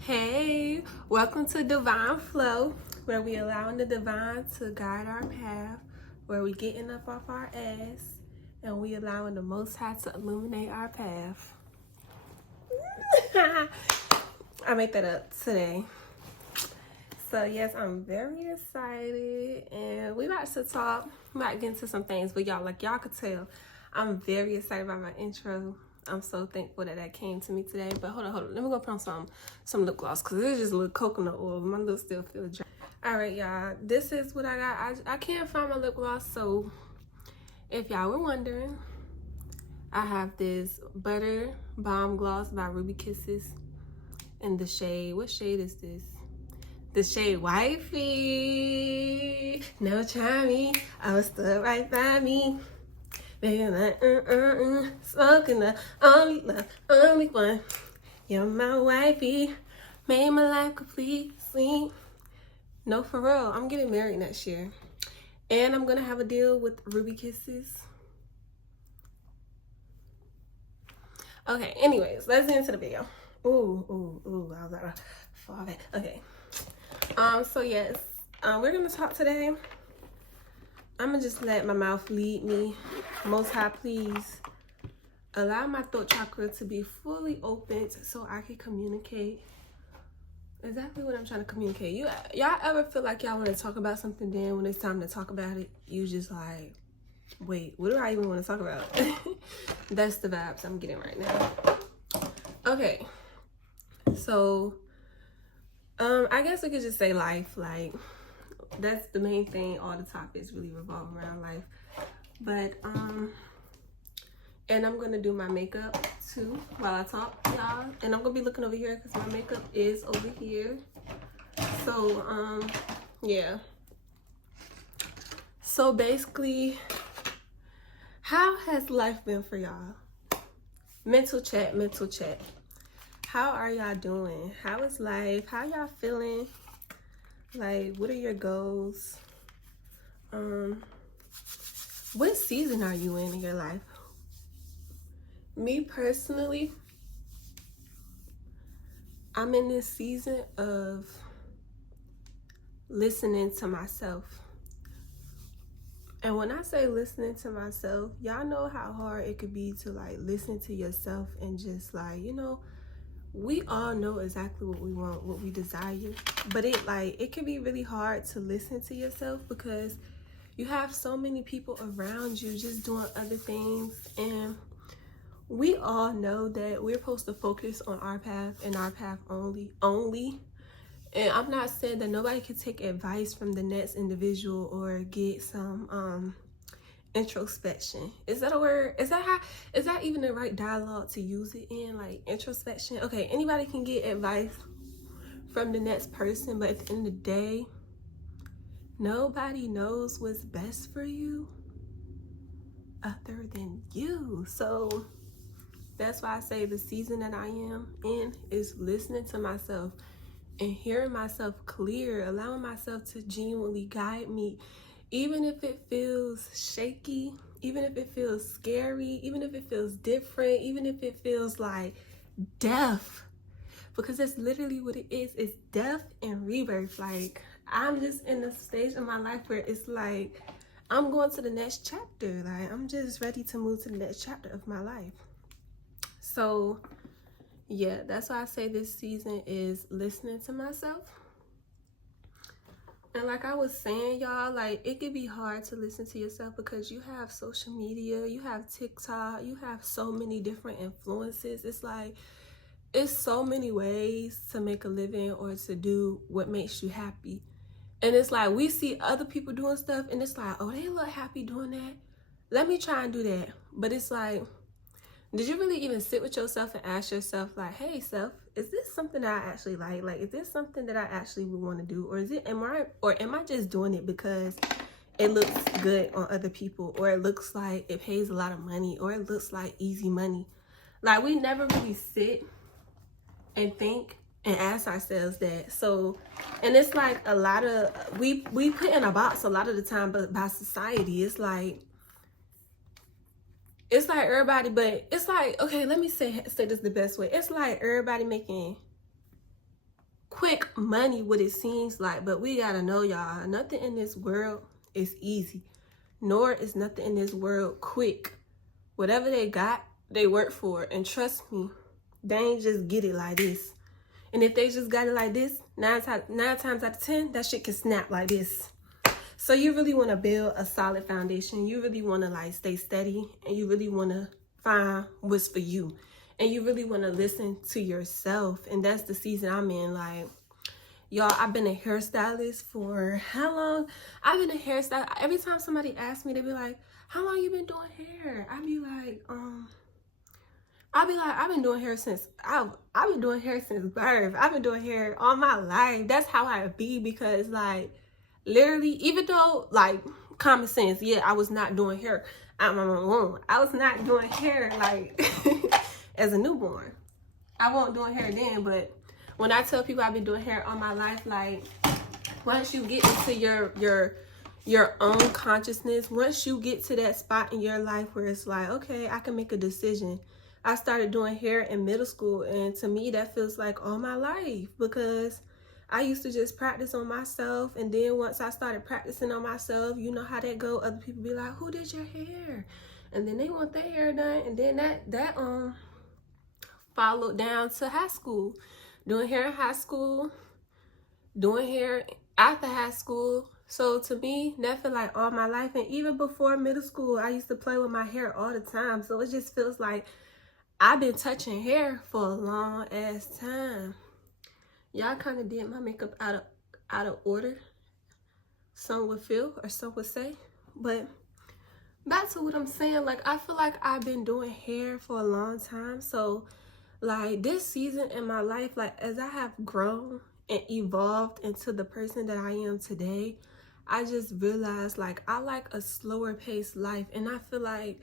Hey, welcome to Divine Flow, where we allowing the divine to guide our path, where we getting up off our ass, and we allowing the Most High to illuminate our path. I made that up today. So yes, I'm very excited, and we about to talk. We might get into some things, but y'all could tell, I'm very excited about my intro. I'm so thankful that came to me today. But hold on. Let me go put on some lip gloss because it's just a little coconut oil. My lips still feel dry. All right, y'all. This is what I got. I can't find my lip gloss, so if y'all were wondering, I have this Butter Bomb Gloss by Ruby Kisses in the shade. What shade is this? The shade Wifey. No try me. I was stood right by me. Baby, like, smoking the only love, only one. You're my wifey, made my life complete, sweet. No, for real, I'm getting married next year. And I'm gonna have a deal with Ruby Kisses. Okay, anyways, let's get into the video. Ooh, I was out of fall back. Okay. So yes, we're gonna talk today. I'm gonna just let my mouth lead me. Most High, please allow my throat chakra to be fully opened so I can communicate exactly what I'm trying to communicate. Y'all ever feel like y'all want to talk about something, then when it's time to talk about it, you just like, wait, what do I even want to talk about? That's the vibes I'm getting right now. Okay, so I guess we could just say life. Like, that's the main thing. All the topics really revolve around life. But and I'm gonna do my makeup too while I talk, y'all. And I'm gonna be looking over here because my makeup is over here. So yeah. So basically, how has life been for y'all? Mental check. How are y'all doing? How is life? How y'all feeling? Like, what are your goals? What season are you in your life? Me personally, I'm in this season of listening to myself. And when I say listening to myself, y'all know how hard it could be to like listen to yourself and just like, we all know exactly what we want, what we desire, but it can be really hard to listen to yourself because you have so many people around you just doing other things. And we all know that we're supposed to focus on our path and our path only. And I'm not saying that nobody can take advice from the next individual or get some introspection. Is that a word? Is that even the right dialogue to use it in? Like, introspection. Okay, anybody can get advice from the next person, but at the end of the day, nobody knows what's best for you other than you. So that's why I say the season that I am in is listening to myself and hearing myself clear, allowing myself to genuinely guide me, even if it feels shaky, even if it feels scary, even if it feels different, even if it feels like death, because that's literally what it is. It's death and rebirth. Like, I'm just in the stage of my life where it's like I'm going to the next chapter. Like, I'm just ready to move to the next chapter of my life. So yeah, that's why I say this season is listening to myself. And like I was saying, y'all, like, it could be hard to listen to yourself because you have social media, you have TikTok, you have so many different influences. It's like, it's so many ways to make a living or to do what makes you happy. And it's like, we see other people doing stuff and it's like, oh, they look happy doing that. Let me try and do that. But it's like, did you really even sit with yourself and ask yourself, like, hey, self, is this something that I actually like? Like, is this something that I actually would want to do? Or am I just doing it because it looks good on other people, or it looks like it pays a lot of money, or it looks like easy money? Like, we never really sit and think and ask ourselves that. So, and it's like a lot of, we put in a box a lot of the time, but by society, it's like everybody, but it's like, okay, let me say this the best way. It's like everybody making quick money, what it seems like. But we gotta know, y'all, nothing in this world is easy, nor is nothing in this world quick. Whatever they got, they work for it. And trust me, they ain't just get it like this. And if they just got it like this, nine times out of 10, that shit can snap like this. So you really want to build a solid foundation. You really want to like stay steady, and you really want to find what's for you. And you really want to listen to yourself. And that's the season I'm in. Like, y'all, I've been a hairstylist for how long? I've been a hairstylist. Every time somebody asks me, they be like, how long you been doing hair? I'll be like, I've been doing hair since I've been doing hair since birth. I've been doing hair all my life. That's how I be, because like literally, even though like common sense, yeah, I was not doing hair out my womb. I was not doing hair like as a newborn. I wasn't doing hair then, but when I tell people I've been doing hair all my life, like once you get into your own consciousness, once you get to that spot in your life where it's like, okay, I can make a decision. I started doing hair in middle school, and to me that feels like all my life, because I used to just practice on myself, and then once I started practicing on myself, you know how that go, other people be like, who did your hair? And then they want their hair done, and then that followed down to high school, doing hair in high school, doing hair after high school. So to me, that feel like all my life. And even before middle school, I used to play with my hair all the time. So it just feels like I've been touching hair for a long ass time. Y'all kind of did my makeup out of order, some would feel, or some would say. But back to what I'm saying, like I feel like I've been doing hair for a long time. So like this season in my life, like as I have grown and evolved into the person that I am today, I just realized like I like a slower paced life. And I feel like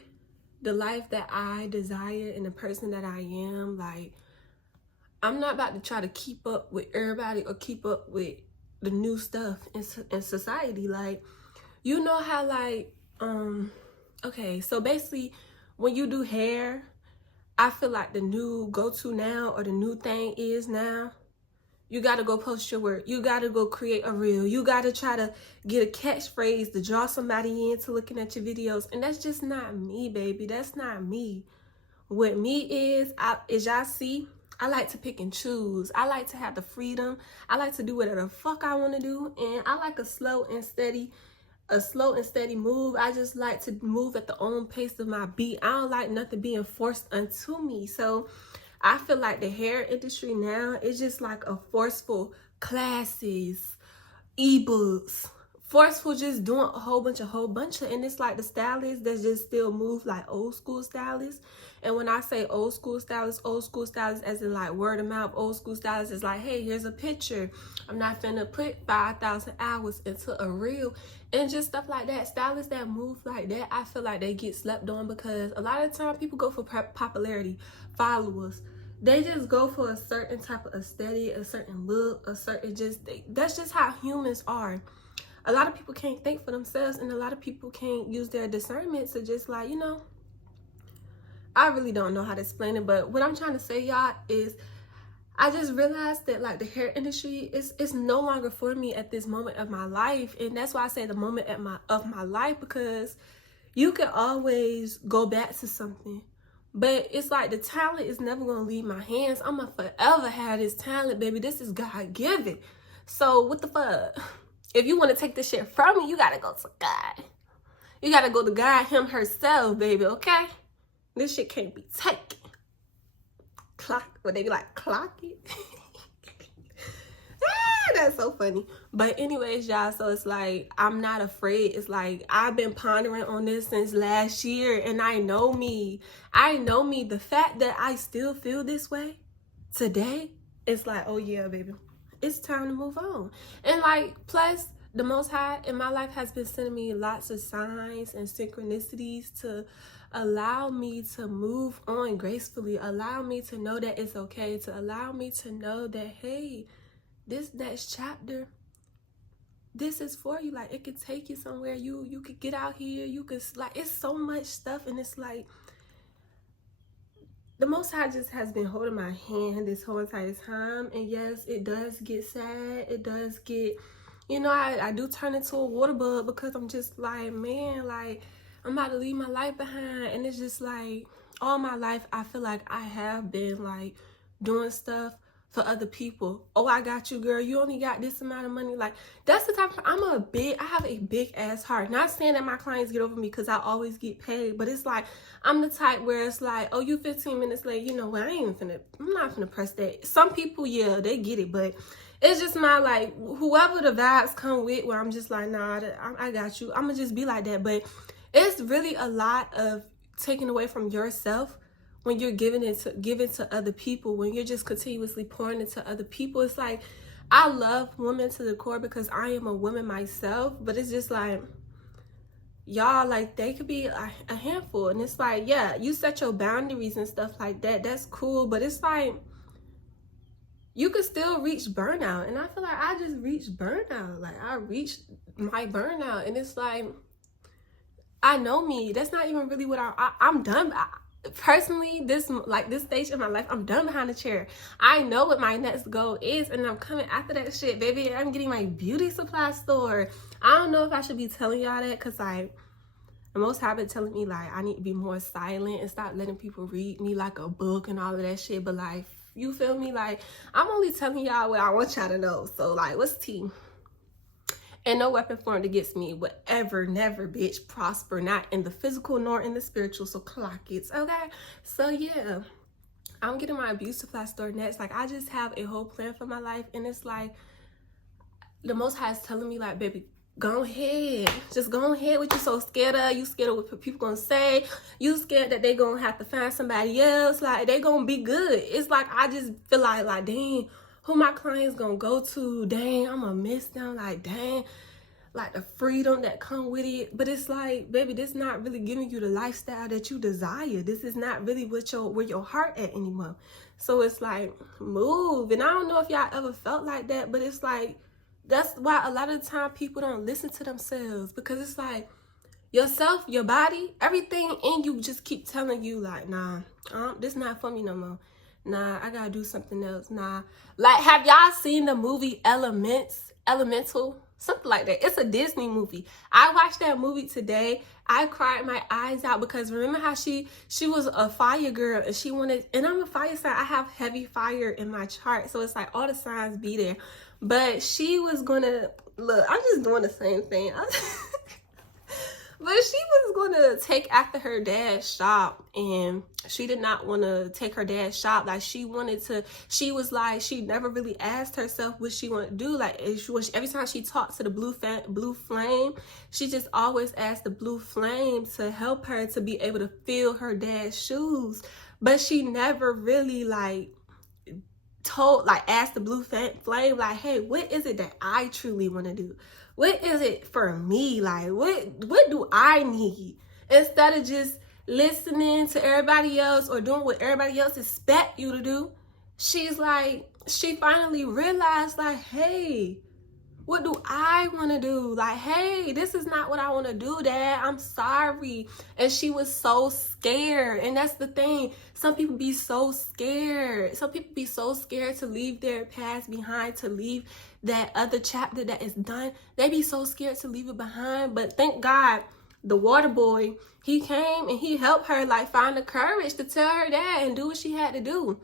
the life that I desire and the person that I am, like I'm not about to try to keep up with everybody or keep up with the new stuff in society. Like, you know how like okay, so basically when you do hair, I feel like the new go-to now, or the new thing is now, you got to go post your work. You got to go create a reel. You got to try to get a catchphrase to draw somebody into looking at your videos. And that's just not me, baby. That's not me. What me is, as y'all see, I like to pick and choose. I like to have the freedom. I like to do whatever the fuck I want to do. And I like a slow and steady move. I just like to move at the own pace of my beat. I don't like nothing being forced onto me. So I feel like the hair industry now is just like a forceful classes, ebooks, forceful just doing a whole bunch of, and it's like the stylists that just still move like old school stylists. And when I say old school stylists as in like word of mouth, old school stylists is like, hey, here's a picture. I'm not finna put 5,000 hours into a reel and just stuff like that. Stylists that move like that, I feel like they get slept on, because a lot of the time people go for popularity, followers. They just go for a certain type of aesthetic, a certain look, a certain that's just how humans are. A lot of people can't think for themselves, and a lot of people can't use their discernment to just like, you know, I really don't know how to explain it, but what I'm trying to say, y'all, is I just realized that like the hair industry is no longer for me at this moment of my life. And that's why I say the moment of my life, because you can always go back to something, but it's like the talent is never gonna leave my hands. I'm gonna forever have this talent, baby. This is God given. So what the fuck? If you want to take this shit from me, you gotta go to God. You gotta go to God, him herself, baby, okay? This shit can't be taken. Would they be like, clock it? That's so funny. But anyways, y'all, so it's like I'm not afraid. It's like I've been pondering on this since last year, and I know me. The fact that I still feel this way today, it's like, oh yeah, baby, it's time to move on. And like, plus the Most High in my life has been sending me lots of signs and synchronicities to allow me to move on gracefully, allow me to know that it's okay, to allow me to know that, hey, this next chapter, this is for you. Like, it could take you somewhere. You could get out here. You could, like, it's so much stuff. And it's like, the Most High just has been holding my hand this whole entire time. And yes, it does get sad. It does get, you know, I do turn into a water bug because I'm just like, man, like, I'm about to leave my life behind. And it's just like, all my life, I feel like I have been like doing stuff for other people. Oh, I got you, girl. You only got this amount of money. Like, that's the type of, I have a big ass heart. Not saying that my clients get over me because I always get paid, but it's like, I'm the type where it's like, oh, you 15 minutes late. You know what? I'm not finna press that. Some people, yeah, they get it, but it's just my, like, whoever the vibes come with, where I'm just like, nah, I got you. I'm gonna just be like that. But it's really a lot of taking away from yourself when you're giving to other people, when you're just continuously pouring into other people. It's like, I love women to the core because I am a woman myself, but it's just like, y'all, like, they could be a handful. And it's like, yeah, you set your boundaries and stuff like that, that's cool, but it's like, you could still reach burnout. And I feel like I just reached burnout. Like, I reached my burnout, and it's like, I know me. That's not even really what I'm done. Personally, this stage in my life, I'm done behind the chair. I know what my next goal is, and I'm coming after that shit, baby. I'm getting my beauty supply store. I don't know if I should be telling y'all that, because like, the Most High been telling me like I need to be more silent and stop letting people read me like a book and all of that shit. But like, you feel me? Like, I'm only telling y'all what I want y'all to know. So like, what's tea? And no weapon formed against me would ever, never, bitch, prosper, not in the physical nor in the spiritual. So clock it, okay? So yeah, I'm getting my beauty supply store next. Like, I just have a whole plan for my life, and it's like, the Most High is telling me like, baby, go ahead. Just go ahead. What you so scared of? You scared of what people gonna say? You scared that they gonna have to find somebody else? Like, they gonna be good. It's like, I just feel like, dang, who my clients gonna go to? Dang, I'm gonna miss them. Like, dang, like the freedom that come with it. But it's like, baby, this not really giving you the lifestyle that you desire. This is not really where your heart at anymore. So it's like, move. And I don't know if y'all ever felt like that, but it's like, that's why a lot of the time people don't listen to themselves, because it's like, yourself, your body, everything in you just keep telling you like, nah, this not for me no more. Nah, I gotta do something else. Nah. Like, have y'all seen the movie Elemental? Something like that. It's a Disney movie. I watched that movie today. I cried my eyes out, because remember how she was a fire girl, and she wanted, and I'm a fire sign. I have heavy fire in my chart. So it's like all the signs be there. But she was gonna, look, I'm just doing the same thing. But she was gonna take after her dad's shop, and she did not want to take her dad's shop. Like, she was like, she never really asked herself what she wanted to do. Like, every time she talked to the blue flame, she just always asked the blue flame to help her to be able to fill her dad's shoes. But she never really like asked the blue flame, like, hey, what is it that I truly want to do? What is it for me? Like, what do I need? Instead of just listening to everybody else or doing what everybody else expect you to do, she's like, she finally realized, like, hey, what do I want to do? Like, hey, this is not what I want to do, Dad. I'm sorry. And she was so scared. And that's the thing. Some people be so scared. Some people be so scared to leave their past behind, to leave that other chapter that is done. They be so scared to leave it behind. But thank God, the water boy, he came and he helped her, like, find the courage to tell her dad and do what she had to do.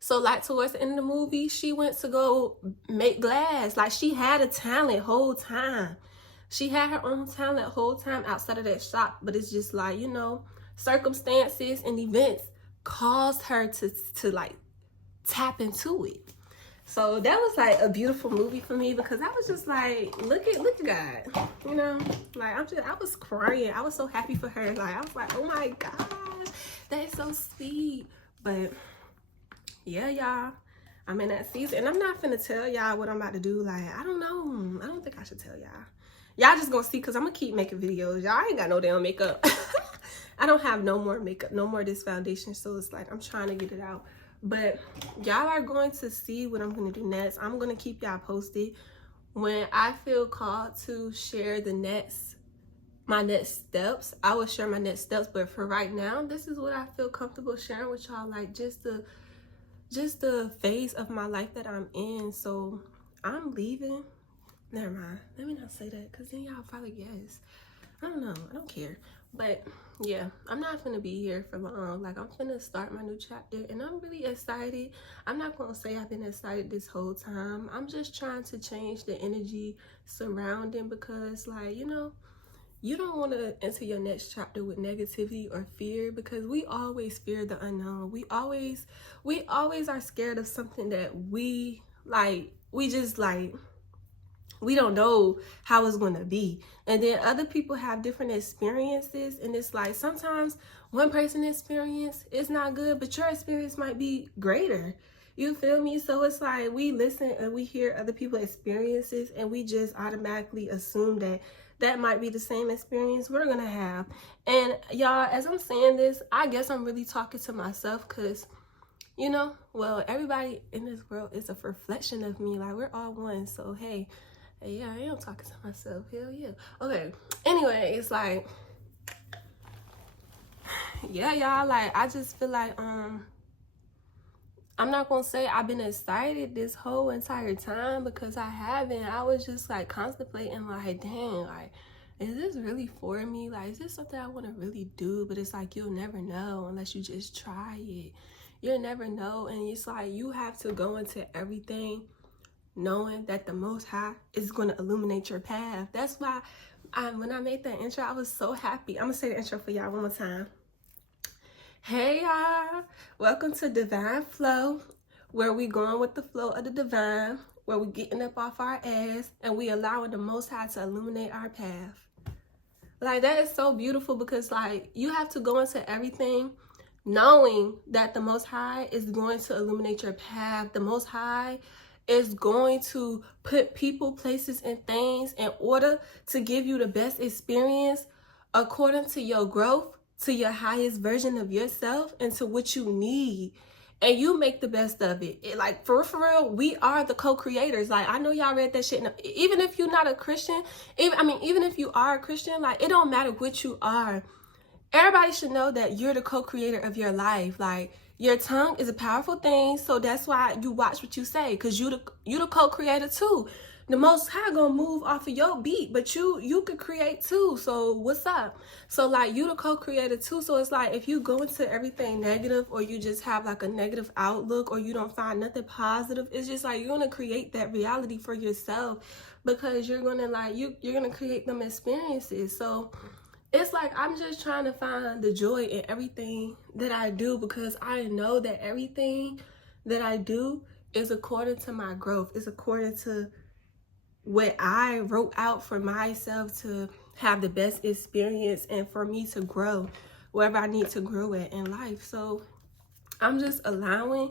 So, like, towards the end of the movie, she went to go make glass. Like, she had a talent whole time. She had her own talent whole time outside of that shop. But it's just like, you know, circumstances and events caused her to like, tap into it. So that was like a beautiful movie for me, because I was just like, look at God, you know, like, I was crying. I was so happy for her. Like, I was like, oh my gosh, that is so sweet. But yeah, y'all, I'm in that season, and I'm not finna tell y'all what I'm about to do. Like, I don't know. I don't think I should tell y'all. Y'all just gonna see, because I'm gonna keep making videos. Y'all ain't got no damn makeup. I don't have no more makeup, no more of this foundation. So it's like, I'm trying to get it out. But y'all are going to see what I'm gonna do next. I'm gonna keep y'all posted when I feel called to share the next my next steps. I will share my next steps, but for right now, this is what I feel comfortable sharing with y'all, like just the phase of my life that I'm in. So I'm leaving. Never mind, let me not say that, because then y'all probably guess. I don't know, I don't care. But yeah, I'm not gonna be here for long. Like, I'm gonna start my new chapter, and I'm really excited. I'm not gonna say I've been excited this whole time. I'm just trying to change the energy surrounding, because, like, you know, you don't want to enter your next chapter with negativity or fear, because we always fear the unknown. We always are scared of something that we just like, we don't know how it's going to be. And then other people have different experiences, and it's like sometimes one person's experience is not good, but your experience might be greater. You feel me? So it's like we listen and we hear other people's experiences, and we just automatically assume that that might be the same experience we're gonna have. And y'all, as I'm saying this, I guess I'm really talking to myself, because, you know, well, everybody in this world is a reflection of me. Like, we're all one. So hey, yeah, I am talking to myself. Hell yeah. Okay. Anyway, it's like, yeah, y'all, like, I just feel like, I'm not gonna say I've been excited this whole entire time, because I haven't. I was just like contemplating, like, dang, like, is this really for me? Like, is this something I want to really do? But it's like, you'll never know unless you just try it. You'll never know. And it's like, you have to go into everything knowing that the Most High is going to illuminate your path. That's why when I made that intro, I was so happy. I'm going to say the intro for y'all one more time. Hey y'all, welcome to Divine Flow, where we going with the flow of the divine, where we getting up off our ass and we allowing the Most High to illuminate our path. Like, that is so beautiful, because like, you have to go into everything knowing that the Most High is going to illuminate your path. The Most High is going to put people, places, and things in order to give you the best experience according to your growth, to your highest version of yourself, and to what you need. And you make the best of it. Like, for real, we are the co-creators. Like, I know y'all read that shit. Even if you're not a Christian, even if you are a Christian, like, it don't matter what you are. Everybody should know that you're the co-creator of your life. Like, your tongue is a powerful thing, so that's why you watch what you say, because you the co-creator too. The Most High gonna move off of your beat, but you could create too. So what's up? So like, you the co-creator too. So it's like, if you go into everything negative, or you just have like a negative outlook, or you don't find nothing positive, it's just like, you're gonna create that reality for yourself, because you're gonna like, you're gonna create them experiences. So it's like, I'm just trying to find the joy in everything that I do, because I know that everything that I do is according to my growth. It's according to what I wrote out for myself to have the best experience, and for me to grow wherever I need to grow at in life. So I'm just allowing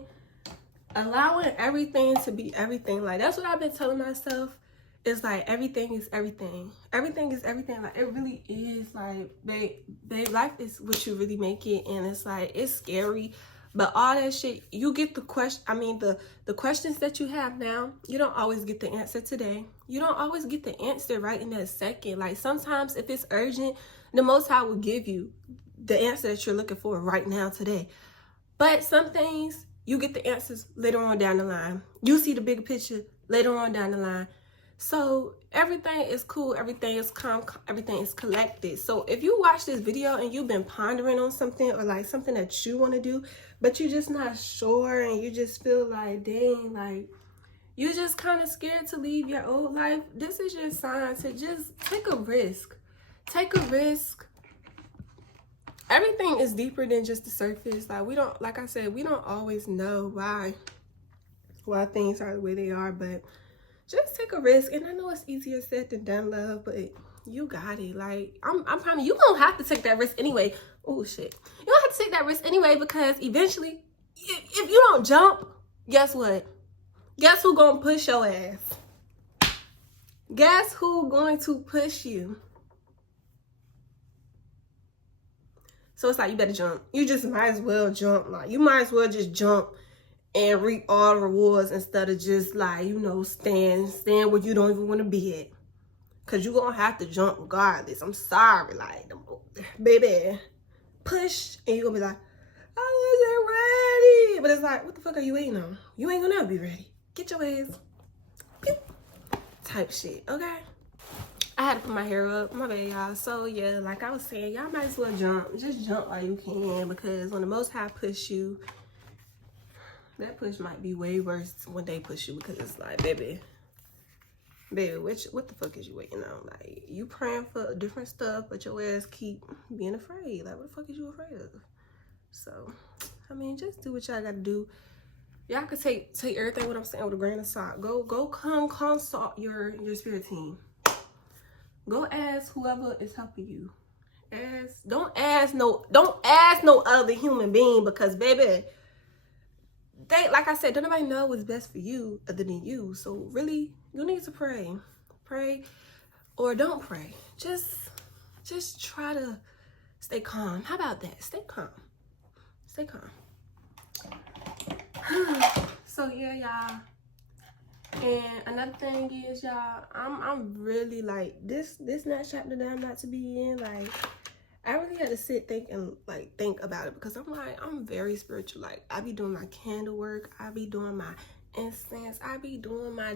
everything to be everything. Like, that's what I've been telling myself. It's like, everything is everything. Everything is everything. Like, it really is. Like, babe, life is what you really make it. And it's like, it's scary, but all that shit, you get the questions that you have now, you don't always get the answer today. You don't always get the answer right in that second. Like, sometimes if it's urgent, the Most High will give you the answer that you're looking for right now today. But some things, you get the answers later on down the line. You see the bigger picture later on down the line. So everything is cool, everything is calm, everything is collected. So if you watch this video and you've been pondering on something, or like something that you want to do, but you're just not sure, and you just feel like, dang, like, you're just kind of scared to leave your old life, this is your sign to just take a risk. Take a risk. Everything is deeper than just the surface. Like, we don't, like I said, we don't always know why things are the way they are, but just take a risk. And I know it's easier said than done, love, but you got it. Like, I'm promising you don't have to take that risk anyway. Oh shit, you don't have to take that risk anyway, because eventually, if you don't jump, guess what? Guess who gonna push your ass? Guess who going to push you? So it's like, you better jump. You just might as well jump. Like, you might as well just jump and reap all the rewards, instead of just, like, you know, stand where you don't even want to be at. Cause you gonna have to jump regardless. I'm sorry, like, baby, push, and you gonna be like, I wasn't ready. But it's like, what the fuck are you waiting on? You ain't gonna ever be ready. Get your ass. Type shit, okay? I had to put my hair up, my bad, y'all. So yeah, like I was saying, y'all might as well jump. Just jump while you can, because when the Most High push you, that push might be way worse when they push you, because it's like, baby, what the fuck is you waiting on? Like, you praying for different stuff, but your ass keep being afraid. Like, what the fuck is you afraid of? So, I mean, just do what y'all gotta do. Y'all can take everything what I'm saying with a grain of salt. Go come consult your spirit team. Go ask whoever is helping you. Don't ask no other human being, because baby, they, like I said, don't nobody know what's best for you other than you. So really, you need to pray. Pray or don't pray. Just try to stay calm. How about that? Stay calm. Stay calm. So yeah, y'all. And another thing is, y'all, I'm really like, this next chapter that I'm about to be in, like, I really had to think about it, because I'm very spiritual. Like, I be doing my candle work, I be doing my incense, I be doing my.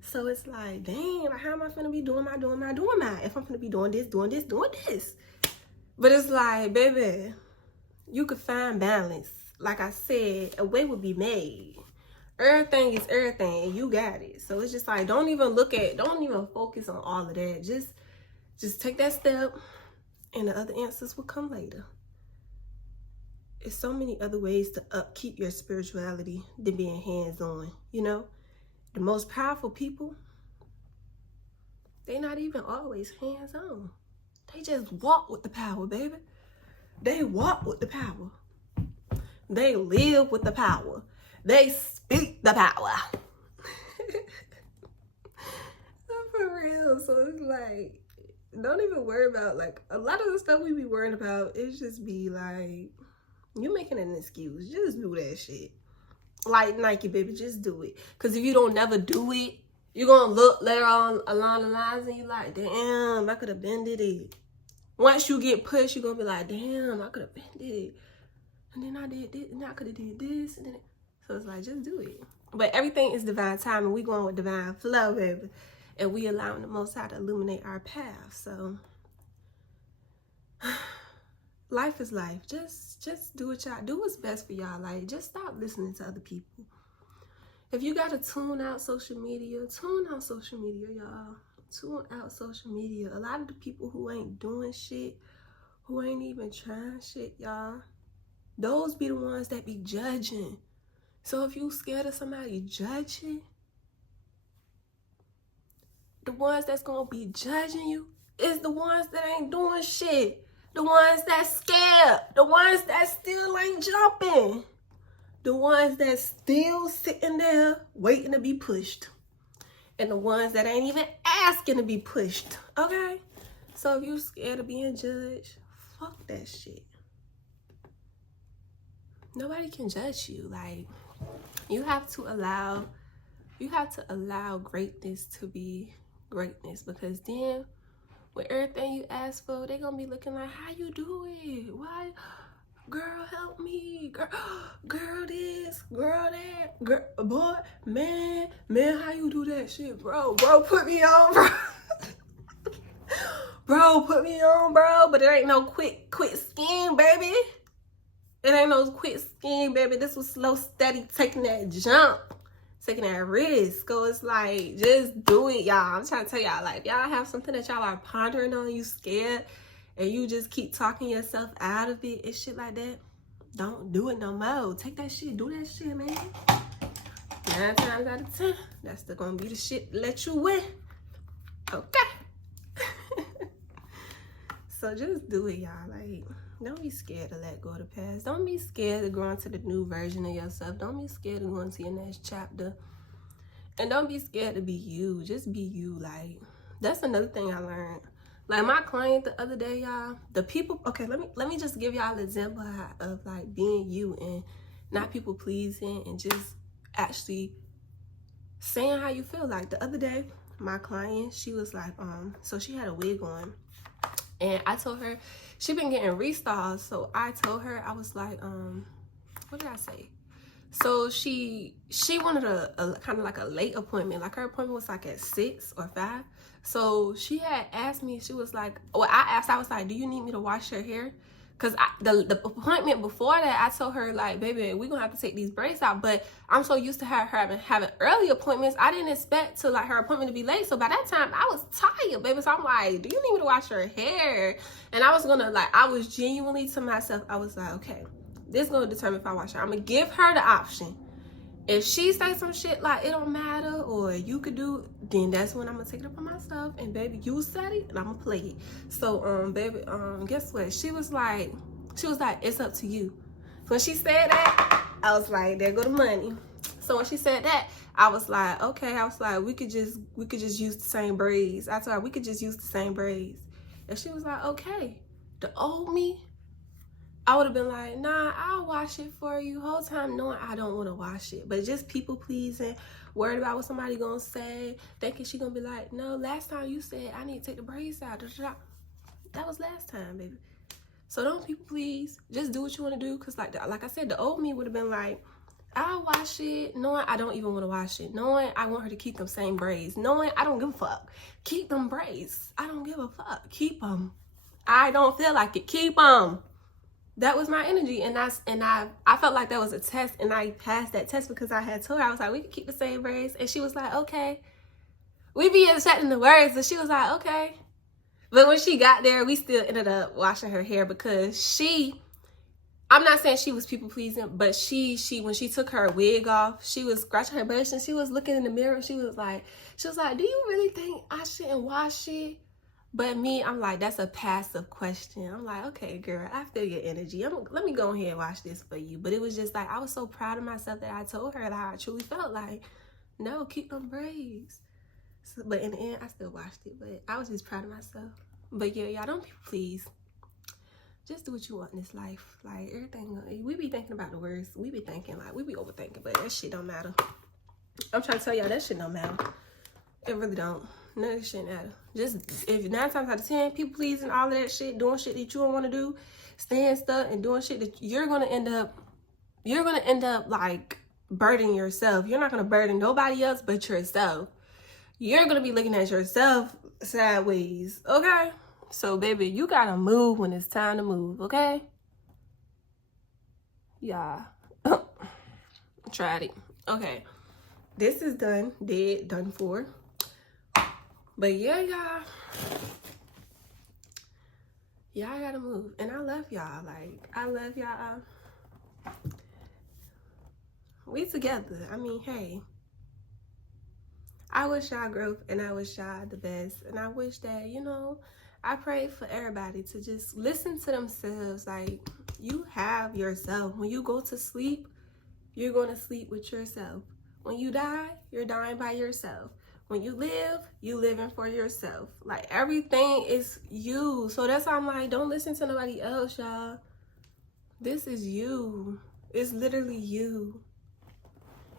So it's like, dang, like, how am I finna be doing my if I'm finna be doing this? But it's like, baby, you could find balance. Like I said, a way would be made. Everything is everything, and you got it. So it's just like, don't even focus on all of that. Just take that step, and the other answers will come later. There's so many other ways to upkeep your spirituality than being hands-on, you know? The most powerful people, they not even always hands-on. They just walk with the power, baby. They walk with the power. They live with the power. They speak the power. For real. So it's like, don't even worry about, like, a lot of the stuff we be worrying about. It's just be like, you making an excuse. Just do that shit. Like Nike, baby, just do it. Because if you don't never do it, you're going to look later on along the lines and you're like, damn, I could have been did it. Once you get pushed, you're going to be like, damn, I could have been did it. And then I did this, and I could have did this, and then so it's like, just do it. But everything is divine time, and we going with divine flow, baby. And we allowing the Most High to illuminate our path. So life is life. Just do what y'all do. What's best for y'all. Like, just stop listening to other people. If you gotta tune out social media, tune out social media, y'all. Tune out social media. A lot of the people who ain't doing shit, who ain't even trying shit, y'all, those be the ones that be judging. So if you scared of somebody judging, the ones that's gonna be judging you is the ones that ain't doing shit. The ones that scared. The ones that still ain't jumping. The ones that still sitting there waiting to be pushed. And the ones that ain't even asking to be pushed. Okay? So if you scared of being judged, fuck that shit. Nobody can judge you. Like, you have to allow greatness to be greatness, because then with everything you ask for, they gonna be looking like, how you do it? Why? Girl, help me. Girl this, girl that, girl, boy, man, how you do that shit, bro? Bro, put me on, bro. Bro, put me on, bro. But it ain't no quick scheme, baby. It ain't no quick scheme, baby. This was slow, steady, taking that jump, taking that risk. So it's like, just do it, y'all. I'm trying to tell y'all, like, if y'all have something that y'all are pondering on, you scared, and you just keep talking yourself out of it and shit like that, don't do it no more. Take that shit, do that shit, man. 9 times out of 10, that's still gonna be the shit that let you win. Okay. So just do it, y'all. Like, don't be scared to let go of the past. Don't be scared to grow into the new version of yourself. Don't be scared to go into your next chapter. And don't be scared to be you. Just be you. Like, that's another thing I learned. Like, my client the other day, y'all, the people, okay, let me just give y'all an example of like being you and not people pleasing and just actually saying how you feel. Like, the other day, my client, she was like, so she had a wig on, and I told her she been getting restalls. So I told her, I was like, what did I say? So she wanted a kind of like a late appointment. Like her appointment was like at 6 or 5. So she had asked me, she was like, well, I asked, I was like, do you need me to wash your hair? Because the appointment before that, I told her, like, baby, we're going to have to take these braids out. But I'm so used to her having early appointments, I didn't expect to, like, her appointment to be late. So by that time, I was tired, baby. So I'm like, do you need me to wash your hair? And I was going to, like, I was genuinely to myself, I was like, okay, this is going to determine if I wash her. I'm going to give her the option. If she say some shit like it don't matter or you could do, then that's when I'm gonna take it up on myself. And baby, you said it and I'm gonna play it. So baby, guess what? She was like, it's up to you. So when she said that, I was like, there go the money. So when she said that, I was like, okay. I was like, we could just use the same braids. I told her we could just use the same braids. And she was like, okay. The old me, I would have been like, nah, I'll wash it for you. Whole time knowing I don't want to wash it. But just people pleasing, worried about what somebody gonna say, thinking she gonna be like, no, last time you said I need to take the braids out. That was last time, baby. So don't people please. Just do what you want to do. Because like I said, the old me would have been like, I'll wash it, knowing I don't even want to wash it. Knowing I want her to keep them same braids. Knowing I don't give a fuck. Keep them braids. I don't give a fuck. Keep them. I don't feel like it. Keep them. That was my energy, and I felt like that was a test, and I passed that test because I had told her, I was like, we can keep the same braids, and she was like, okay. We be accepting the words, and she was like, okay. But when she got there, we still ended up washing her hair because I'm not saying she was people pleasing, but she when she took her wig off, she was scratching her bush, and she was looking in the mirror, and she was like, do you really think I shouldn't wash it? But me, I'm like, that's a passive question. I'm like, okay, girl, I feel your energy. Let me go ahead and watch this for you. But it was just like, I was so proud of myself that I told her how I truly felt. Like, no, keep them braids. So, but in the end, I still watched it. But I was just proud of myself. But yeah, y'all, don't be please. Just do what you want in this life. Like, everything, we be thinking about the words. We be thinking, like, we be overthinking. But that shit don't matter. I'm trying to tell y'all, that shit don't matter. It really don't. None of this shit matter. Just, if 9 times out of 10, people pleasing, all of that shit, doing shit that you don't want to do, staying stuck and doing shit that you're gonna end up like burdening yourself. You're not gonna burden nobody else but yourself. You're gonna be looking at yourself sideways, okay? So baby, you gotta move when it's time to move, okay? Yeah. Tried it. Okay. This is done. Done for. But yeah, y'all gotta move. And I love y'all. Like, I love y'all. We together. I mean, hey. I wish y'all growth and I wish y'all the best. And I wish that, I pray for everybody to just listen to themselves. Like, you have yourself. When you go to sleep, you're going to sleep with yourself. When you die, you're dying by yourself. When you live, you living for yourself. Like, everything is you. So that's why I'm like, don't listen to nobody else, y'all. This is you. It's literally you.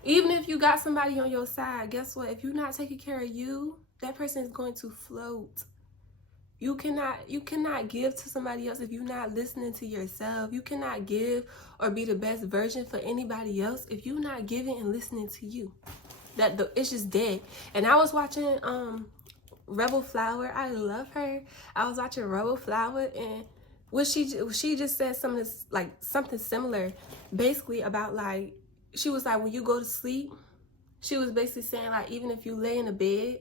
Even if you got somebody on your side, guess what? If you're not taking care of you, that person is going to float. You cannot give to somebody else if you're not listening to yourself. You cannot give or be the best version for anybody else if you're not giving and listening to you. It's just dead. And I was watching Rebel Flower. I love her. I was watching Rebel Flower, and she just said something similar, basically about, like, she was like, when you go to sleep, she was basically saying, like, even if you lay in a bed,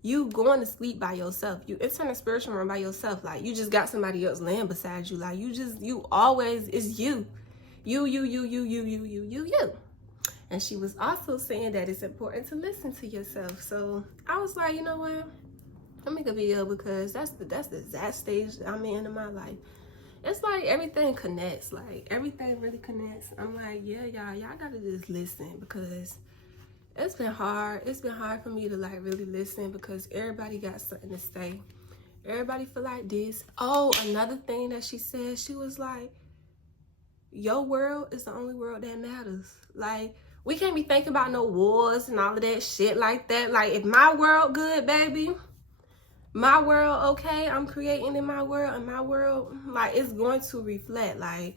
you going to sleep by yourself. It's in a spiritual room by yourself. Like, you just got somebody else laying beside you. Like, you always is you. You. And she was also saying that it's important to listen to yourself. So I was like, you know what? I'll make a video because that's the exact stage I'm in my life. It's like everything connects. Like, everything really connects. I'm like, yeah, y'all gotta just listen, because it's been hard. It's been hard for me to, like, really listen, because everybody got something to say. Everybody feel like this. Oh, another thing that she said, she was like, your world is the only world that matters. Like, We can't be thinking about no wars and all of that shit like that. Like, if my world good, baby, my world okay, I'm creating in my world, and my world, like, it's going to reflect. Like,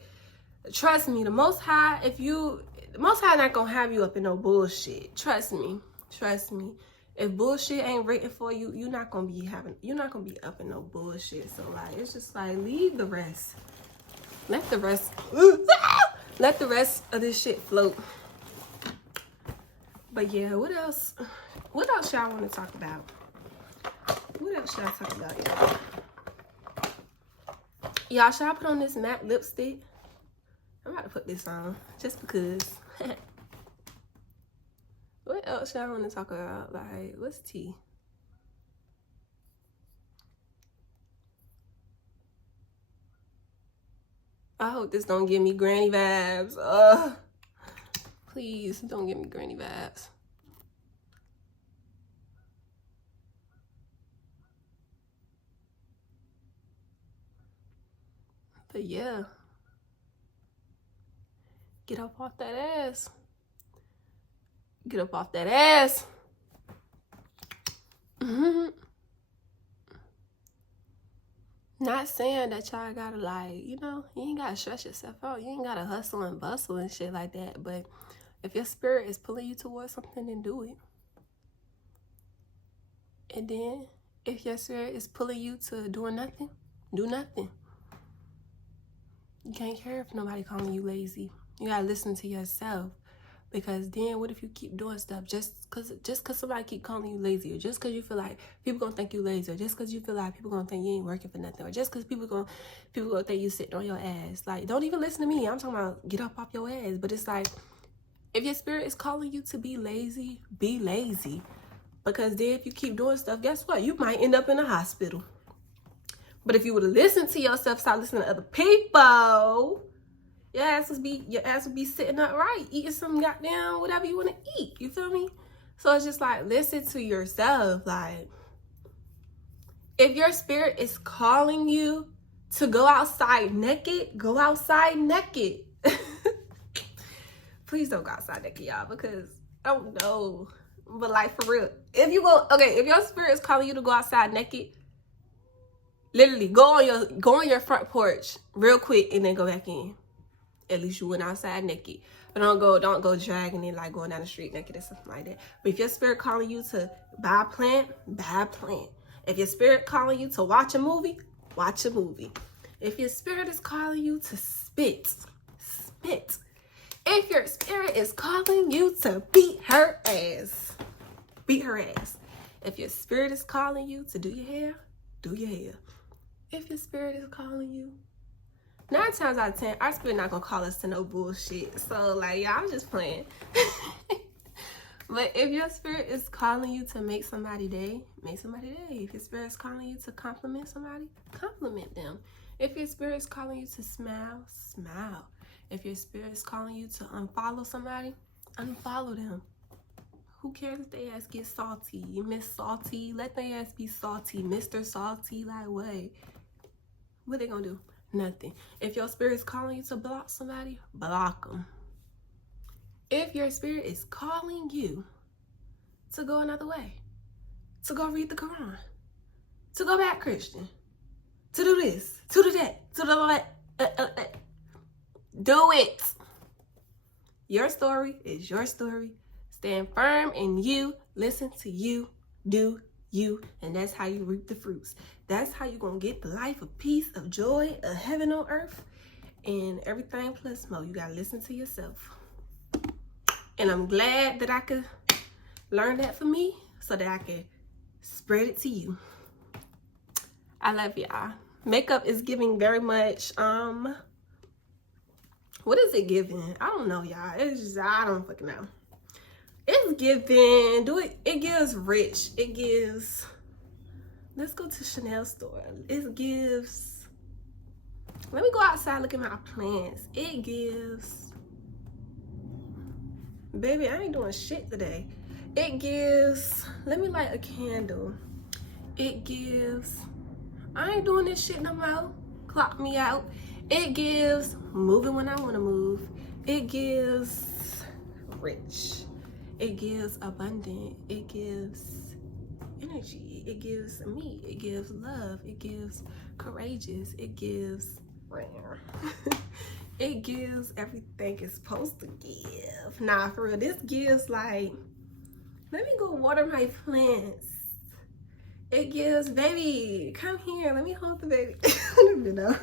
trust me, the Most High, the Most High not gonna have you up in no bullshit. Trust me. If bullshit ain't written for you, you're not gonna be up in no bullshit. So, like, it's just like, leave the rest. Let the rest of this shit float. But yeah, what else y'all want to talk about? What else should I talk about, y'all? Y'all, should I put on this matte lipstick? I'm about to put this on just because. What else y'all want to talk about? Like, what's tea? I hope this don't give me granny vibes. Please don't give me granny vibes. But yeah, get up off that ass. Get up off that ass. Not saying that y'all gotta, like, you know, you ain't gotta stress yourself out. You ain't gotta hustle and bustle and shit like that. But if your spirit is pulling you towards something, then do it. And then if your spirit is pulling you to doing nothing, do nothing. You can't care if nobody calling you lazy. You gotta listen to yourself. Because then what if you keep doing stuff just cause somebody keep calling you lazy, or just cause you feel like people gonna think you lazy, or just cause you feel like people gonna think you ain't working for nothing, or just cause people gonna think you sitting on your ass. Like, don't even listen to me. I'm talking about get up off your ass. But it's like, if your spirit is calling you to be lazy, be lazy. Because then if you keep doing stuff, guess what? You might end up in a hospital. But if you would listen to yourself, stop listening to other people, your ass would be sitting up right, eating some goddamn whatever you want to eat. You feel me? So it's just like, listen to yourself. Like, if your spirit is calling you to go outside naked, go outside naked. Please don't go outside naked, y'all, because I don't know. But like, for real, if your spirit is calling you to go outside naked, literally go on your front porch real quick and then go back in. At least you went outside naked. But don't go dragging it, like going down the street naked or something like that. But if your spirit calling you to buy a plant, buy a plant. If your spirit calling you to watch a movie, watch a movie. If your spirit is calling you to spit, spit. If your spirit is calling you to beat her ass, beat her ass. If your spirit is calling you to do your hair, do your hair. If your spirit is calling you, 9 times out of 10, our spirit not gonna call us to no bullshit. So, like, y'all, I'm just playing. But if your spirit is calling you to make somebody day, make somebody day. If your spirit is calling you to compliment somebody, compliment them. If your spirit is calling you to smile, smile. If your spirit is calling you to unfollow somebody, unfollow them. Who cares if they ass get salty? You Miss Salty, let their ass be salty. Mr. Salty, like, what? What they gonna do? Nothing. If your spirit is calling you to block somebody, block them. If your spirit is calling you to go another way, to go read the Quran, to go back Christian, to do this, to do that, to do that, do it. Your story is your story. Stand firm in you. Listen to you. Do you. And that's how you reap the fruits. That's how you're going to get the life of peace, of joy, of heaven on earth, and everything plus more. You got to listen to yourself. And I'm glad that I could learn that for me so that I can spread it to you. I love y'all. Makeup is giving very much, what is it giving? I don't know, y'all. It's just, I don't fucking know. It's giving, it gives rich. It gives, let's go to Chanel store. It gives, let me go outside, look at my plants. It gives, baby, I ain't doing shit today. It gives, let me light a candle. It gives, I ain't doing this shit no more. Clock me out. It gives moving when I want to move. It gives rich. It gives abundant. It gives energy. It gives me. It gives love. It gives courageous. It gives rare. It gives everything it's supposed to give. Nah, for real, this gives like, let me go water my plants. It gives, baby, come here, let me hold the baby. You know.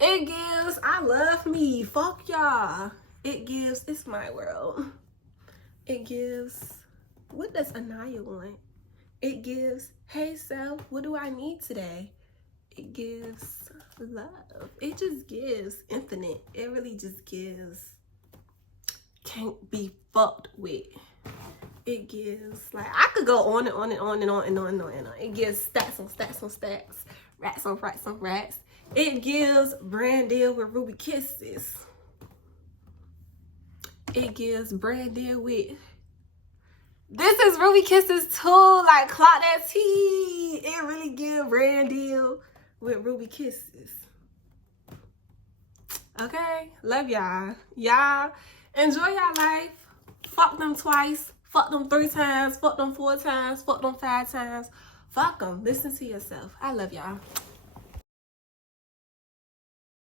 It gives, I love me, fuck y'all. It gives, it's my world. It gives, what does Anaya want? It gives, hey self, what do I need today? It gives love. It just gives infinite. It really just gives, can't be fucked with. It gives, like, I could go on and on and on and on and on and on and on. It gives stacks on stacks on stacks, rats on rats on rats. It gives brand deal with Ruby Kisses. It gives brand deal with, this is Ruby Kisses too, like, clock that tea. It really gives brand deal with Ruby Kisses. Okay, love y'all. Y'all enjoy y'all life. Fuck them twice. Fuck them 3 times. Fuck them 4 times. Fuck them 5 times. Fuck them. Listen to yourself. I love y'all.